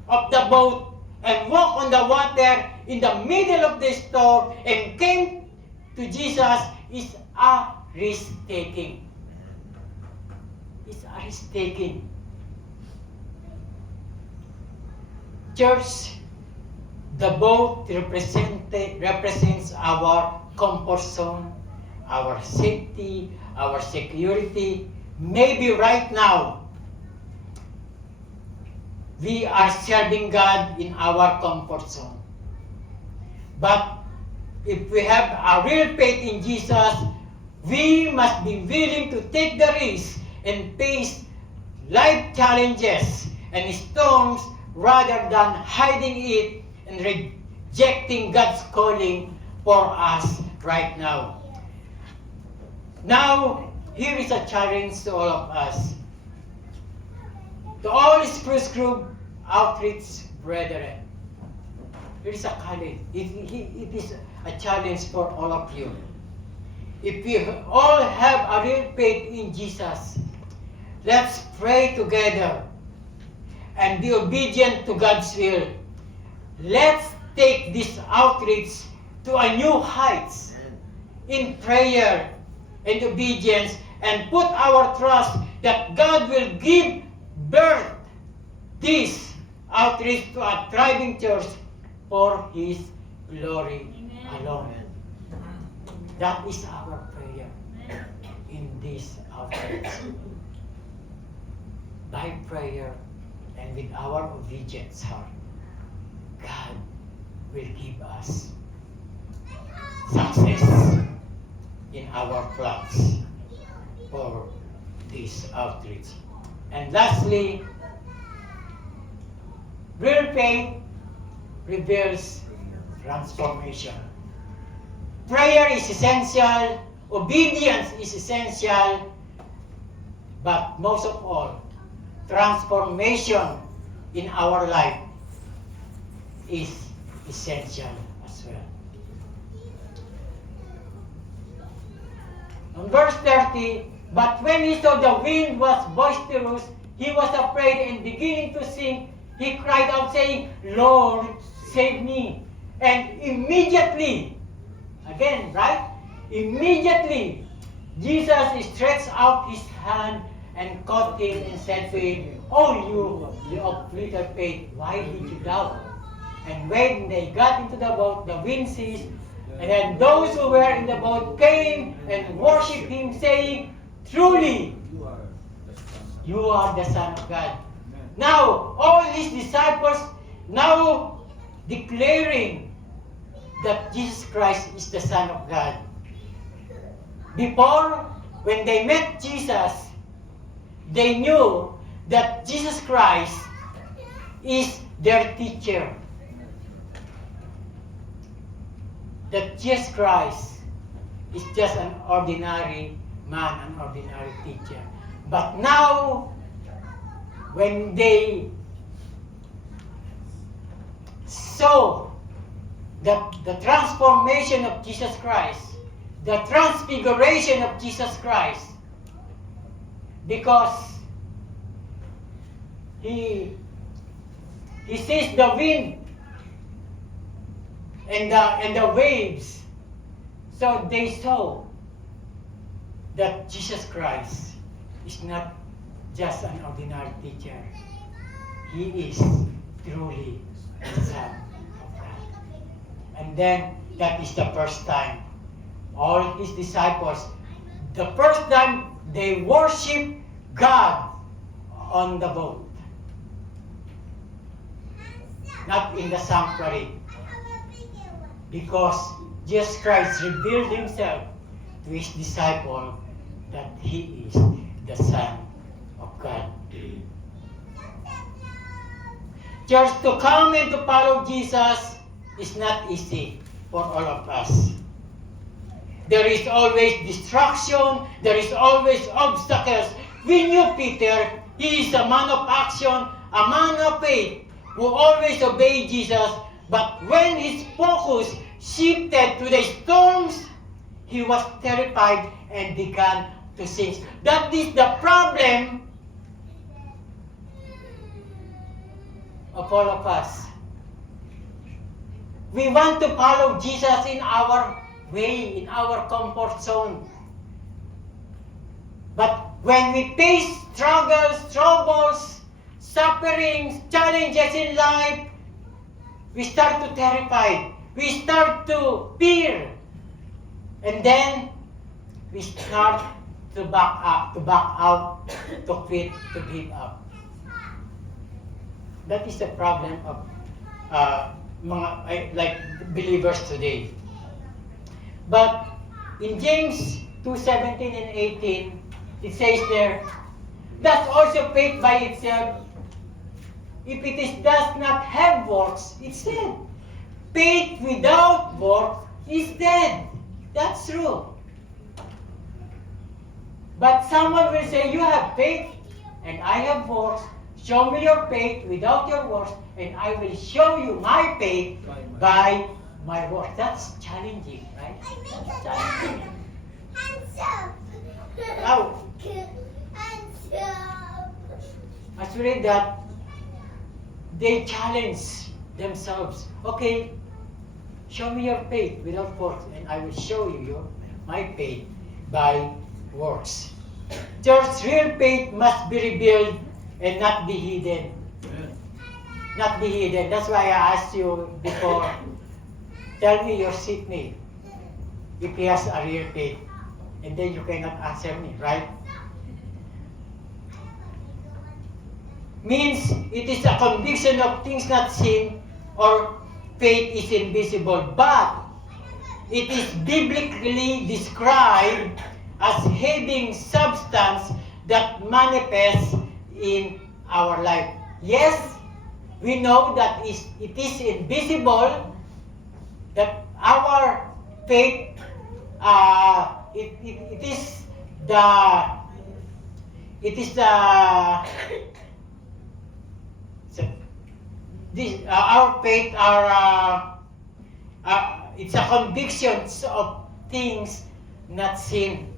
of the boat and walk on the water in the middle of the storm and came to Jesus is a risk-taking. It's a risk-taking. Church, the boat represents our comfort zone, our safety, our security. Maybe right now, we are serving God in our comfort zone. But if we have a real faith in Jesus, we must be willing to take the risk and face life challenges and storms rather than hiding it and rejecting God's calling for us right now. Now, here is a challenge to all of us. To all Spruce Grove Outreach brethren. Here is a challenge. It is a challenge for all of you. If we all have a real faith in Jesus, let's pray together and be obedient to God's will. Let's take this outreach to a new heights in prayer and obedience, and put our trust that God will give birth this outreach to a thriving church for His glory alone. That is our prayer in this outreach. By prayer and with our obedience heart, God will give us success in our plans for this outreach. And lastly, real faith reveals transformation. Prayer is essential, obedience is essential, but most of all, transformation in our life is essential as well. On verse 30, but when he saw the wind was boisterous, he was afraid, and beginning to sink, he cried out, saying, "Lord, save me." And immediately, again, right? Immediately, Jesus stretched out his hand and caught him and said to him, "Oh, you of little faith, why did you doubt?" And when they got into the boat, the wind ceased, and then those who were in the boat came and worshipped him, saying, "Truly, you are the Son of God." Now, all his disciples now declaring that Jesus Christ is the Son of God. Before, when they met Jesus, they knew that Jesus Christ is their teacher. That Jesus Christ is just an ordinary man, an ordinary teacher. But now, when they saw the transformation of Jesus Christ, the transfiguration of Jesus Christ, because he He sees the wind and the waves. So they saw that Jesus Christ is not just an ordinary teacher. He is truly the Son of God. And then that is the first time all his disciples, the first time they worship God on the boat. Not in the sanctuary. Because Jesus Christ revealed himself to his disciple that he is the Son of God. Church, to come and to follow Jesus is not easy for all of us. There is always distraction, there is always obstacles. We knew Peter, he is a man of action, a man of faith, who always obeyed Jesus. But when his focus shifted to the storms, he was terrified and began to sink. That is the problem of all of us. We want to follow Jesus in our way, in our comfort zone. But when we face struggles, troubles, sufferings, challenges in life, we start to terrify. We start to fear. And then we start to back up, to back out, to quit, to give up. That is the problem of like believers today. But in James 2:17 and 18, it says there, that's also faith by itself. If does not have works, it's dead. Faith without work is dead. That's true. But someone will say, you have faith and I have works. Show me your faith without your works, and I will show you my faith by my works. That's challenging, right? Challenging. Now, as we read that, they challenge themselves. Okay, show me your faith without works, and I will show you my faith by works. Church, real faith must be revealed and not be hidden. Not be hidden. That's why I asked you before, tell me your seatmate if he has a real faith. And then you cannot answer me, right? Means it is a conviction of things not seen, or faith is invisible. But it is biblically described as having substance that manifests in our life. Yes, we know that it is invisible, that our faith, it is our faith it's a conviction of things not seen.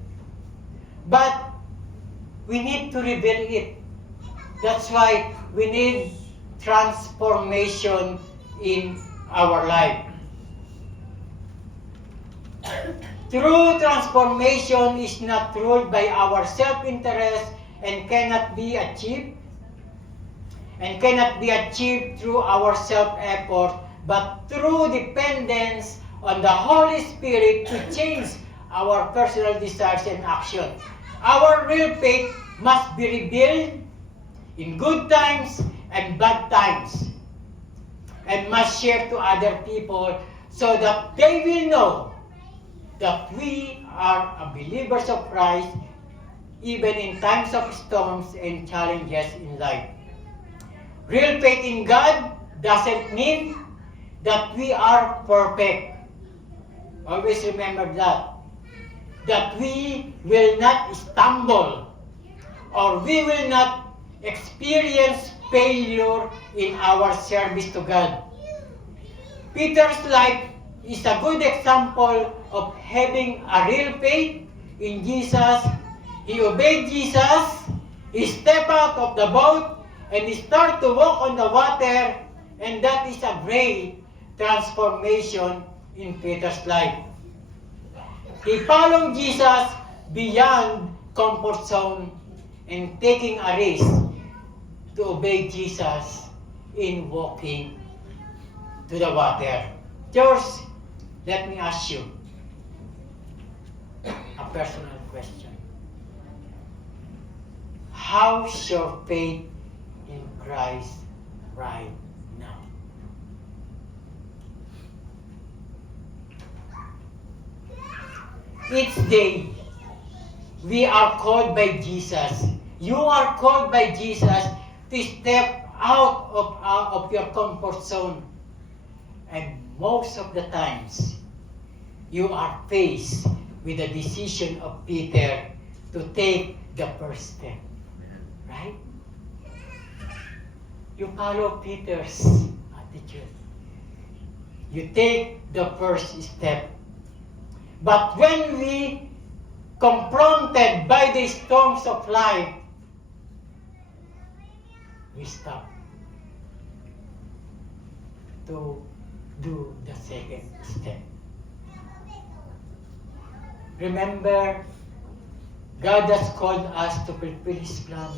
But we need to reveal it. That's why we need transformation in our life. True transformation is not ruled by our self-interest and cannot be achieved through our self-effort, but through dependence on the Holy Spirit to change our personal desires and actions. Our real faith must be revealed in good times and bad times, and must share to other people so that they will know that we are believers of Christ even in times of storms and challenges in life. Real faith in God doesn't mean that we are perfect. Always remember that we will not stumble, or we will not experience failure in our service to God. Peter's life is a good example of having a real faith in Jesus. He obeyed Jesus, he stepped out of the boat, and he started to walk on the water And that is a great transformation in Peter's life. He followed Jesus beyond comfort zone and taking a risk to obey Jesus in walking to the water. Church, let me ask you a personal question. How's your faith in Christ right now? Each day, we are called by Jesus. You are called by Jesus to step out of your comfort zone. And most of the times, you are faced with the decision of Peter to take the first step. Right? You follow Peter's attitude. You take the first step. But when we confronted by the storms of life, we stop to do the second step. Remember, God has called us to fulfill His plan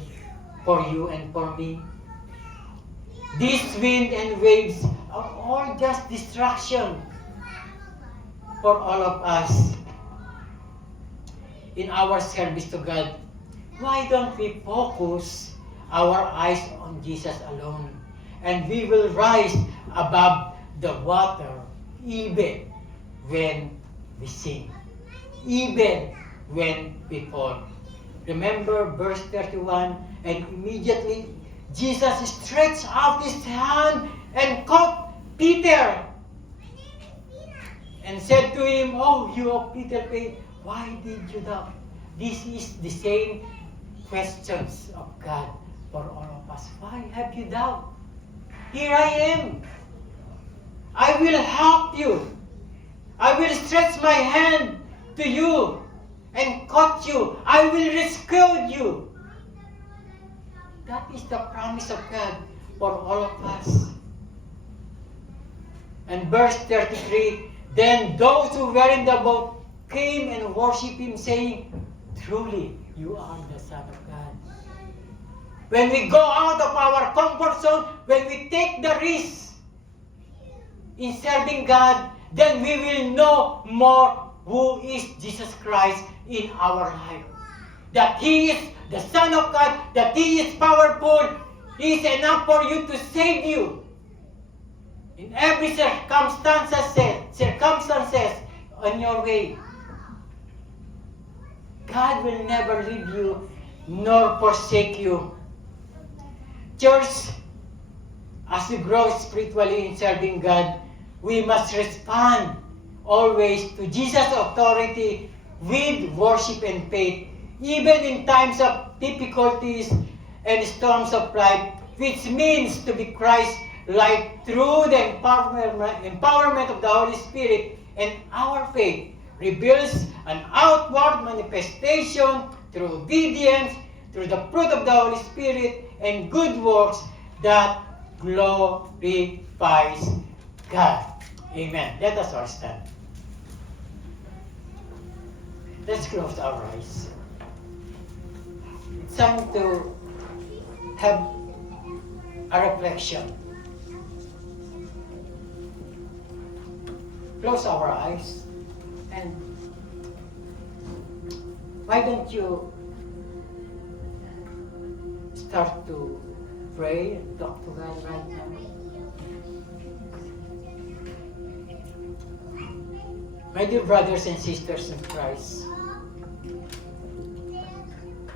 for you and for me. This wind and waves are all just distraction for all of us in our service to God. Why don't we focus our eyes on Jesus alone, and we will rise above the water even when we sink, even when we fall. Remember verse 31, and immediately Jesus stretched out His hand and caught Peter and said to him, "Oh, you of Peter, why did you doubt?" This is the same questions of God for all of us. Why have you doubt? Here I am. I will help you. I will stretch my hand to you and cut you. I will rescue you. That is the promise of God for all of us. And verse 33, then those who were in the boat came and worshipped Him, saying, truly, you are the Son of God. When we go out of our comfort zone, when we take the risk in serving God, then we will know more who is Jesus Christ in our life. That He is the Son of God, that He is powerful, He is enough for you to save you. In every circumstances on your way. God will never leave you nor forsake you. Church, as we grow spiritually in serving God, we must respond always to Jesus' authority with worship and faith, even in times of difficulties and storms of life, which means to be Christ-like through the empowerment of the Holy Spirit, and our faith reveals an outward manifestation through obedience, through the fruit of the Holy Spirit, and good works that glorifies God. Amen. Let us all stand. Let's close our eyes. It's time to have a reflection. Close our eyes, and why don't you start to pray and talk to God right now? My dear brothers and sisters in Christ,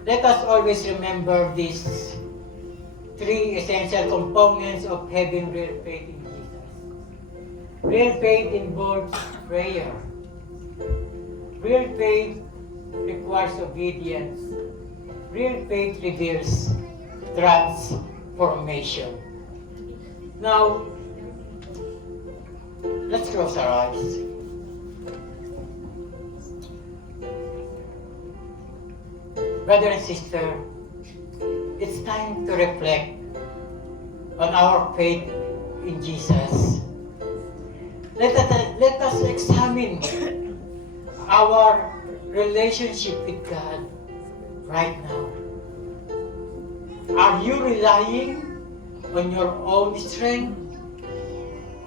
let us always remember these three essential components of having real faith in Jesus. Real faith involves prayer. Real faith requires obedience. Real faith reveals transformation. Now, let's close our eyes. Brother and sister, it's time to reflect on our faith in Jesus. Let us examine our relationship with God right now. Are you relying on your own strength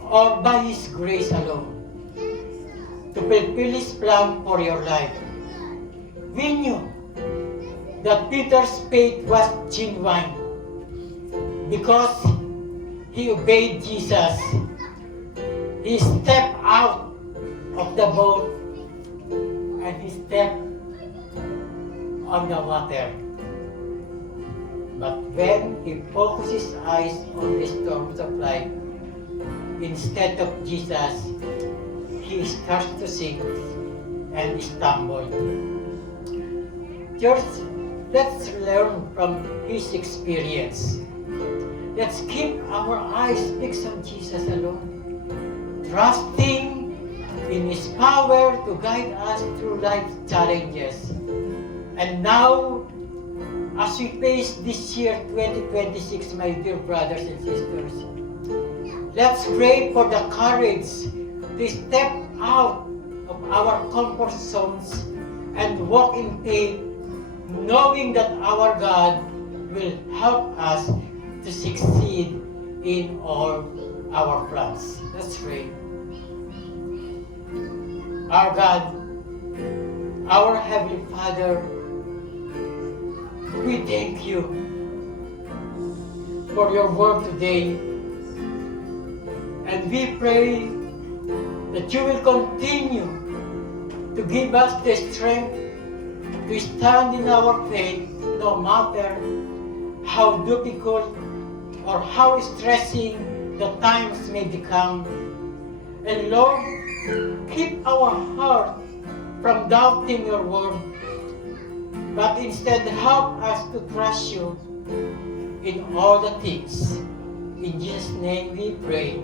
or by His grace alone to fulfill His plan for your life? We knew that Peter's faith was genuine because he obeyed Jesus. He stepped out of the boat and he stepped on the water. But when he focused his eyes on the storms of life instead of Jesus, he starts to sink and stumble. Church, let's learn from his experience. Let's keep our eyes fixed on Jesus alone, trusting in His power to guide us through life's challenges. And now, as we face this year 2026, my dear brothers and sisters, let's pray for the courage to step out of our comfort zones and walk in faith, knowing that our God will help us to succeed in all our plans. Let's pray. Our God, our Heavenly Father, we thank you for your word today, and we pray that you will continue to give us the strength to stand in our faith no matter how difficult or how stressing the times may become. And Lord, keep our heart from doubting your word, but instead help us to trust you in all the things. In Jesus' name we pray.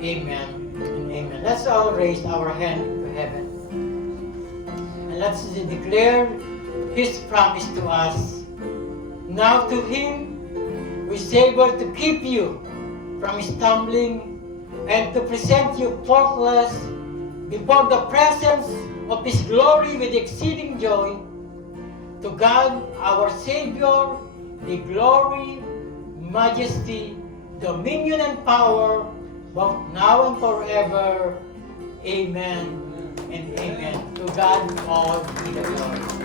Amen and amen. Let's all raise our hand to heaven. And let's declare His promise to us. Now to Him who is able to keep you from stumbling and to present you faultless before the presence of His glory with exceeding joy. To God, our Savior, the glory, majesty, dominion, and power, both now and forever. Amen and amen. To God all be the glory.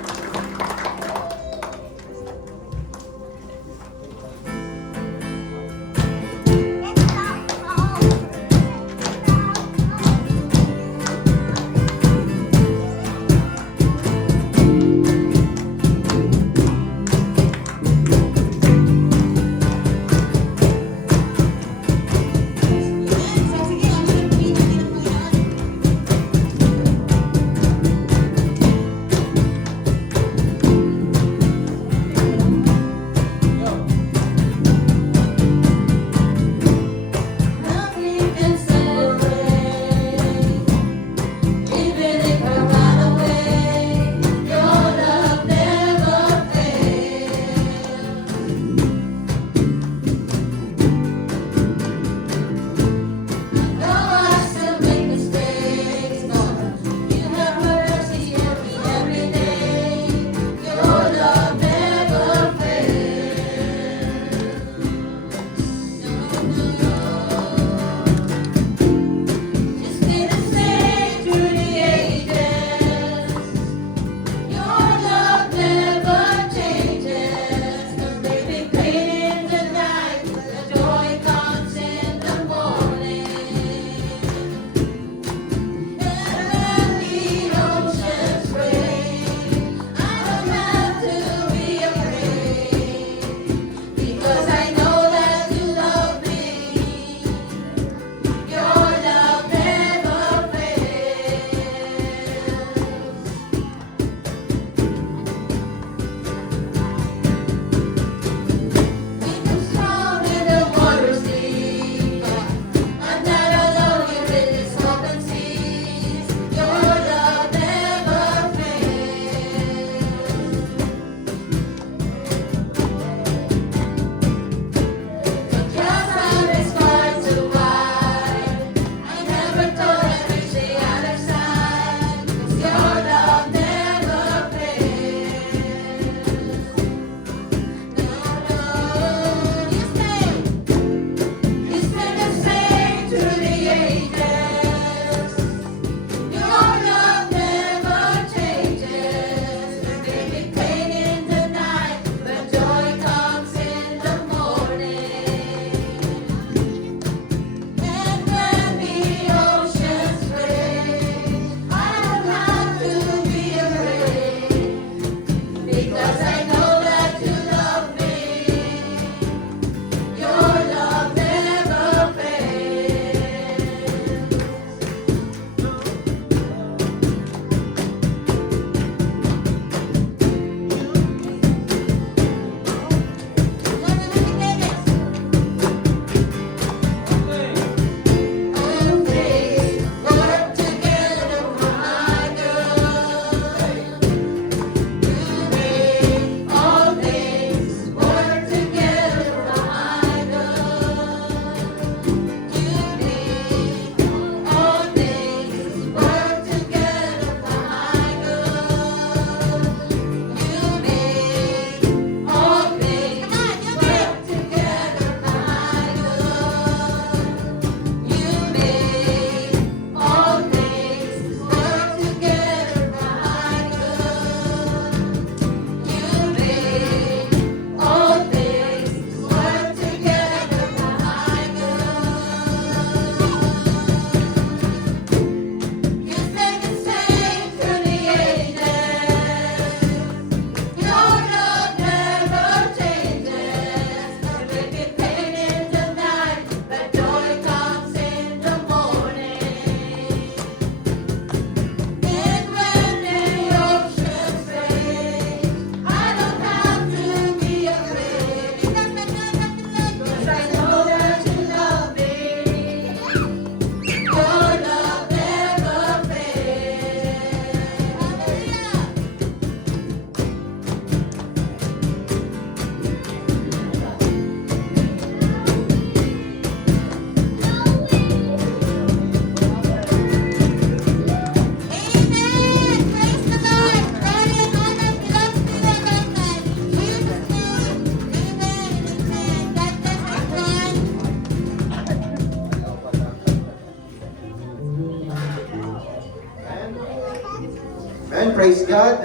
And praise God.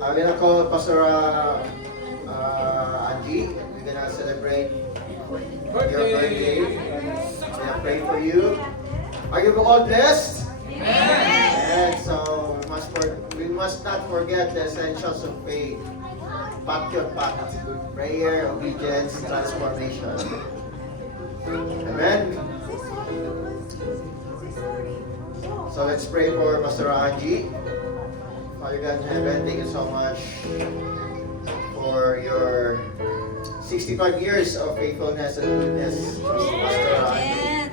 I'm gonna call Pastor Angie. We're gonna celebrate your birthday. I'm gonna pray for you. Are you all blessed? And so we must not forget the essentials of faith. Pact your pact. Prayer, obedience, transformation. Amen. So let's pray for Pastor Angie. Father God in heaven, thank you so much for your 65 years of faithfulness and goodness, Pastor Angie.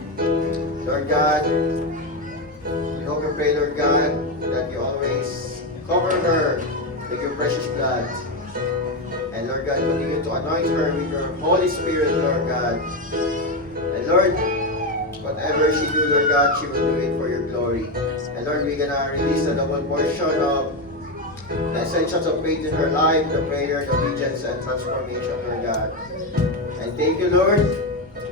Lord God, we hope and pray, Lord God, that you always cover her with your precious blood. And Lord God, continue to anoint her with your Holy Spirit, Lord God. And Lord, whatever she do, Lord God, she will do it for your glory. And Lord, we're gonna release a double portion of the essentials of faith in her life, the prayer, the obedience, and transformation, Lord God. And thank you, Lord.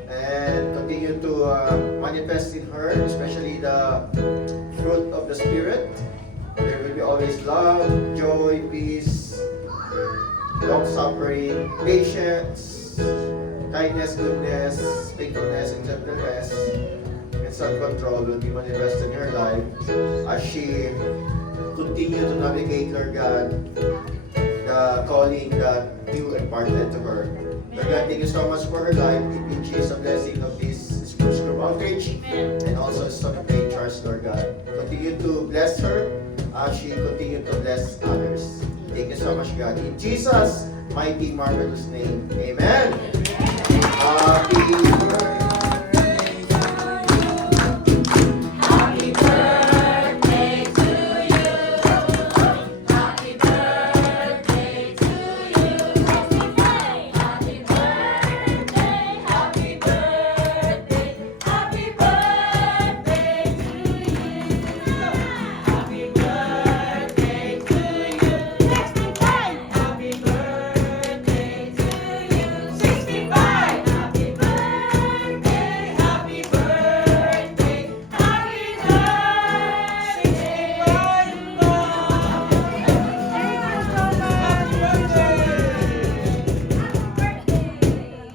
And continue to manifest in her, especially the fruit of the Spirit. There will be always love, joy, peace, long-suffering, patience, kindness, goodness, faithfulness, and gentleness, and self-control will be manifested in her life as she continue to navigate, Lord God, the calling that you imparted to her. Lord God, thank you so much for her life. In Jesus, a blessing of this Spruce Grove Outreach and also Son of Faith Church, Lord God. Continue to bless her as she continue to bless others. Thank you so much, God. In Jesus' mighty, marvelous name. Amen. Happy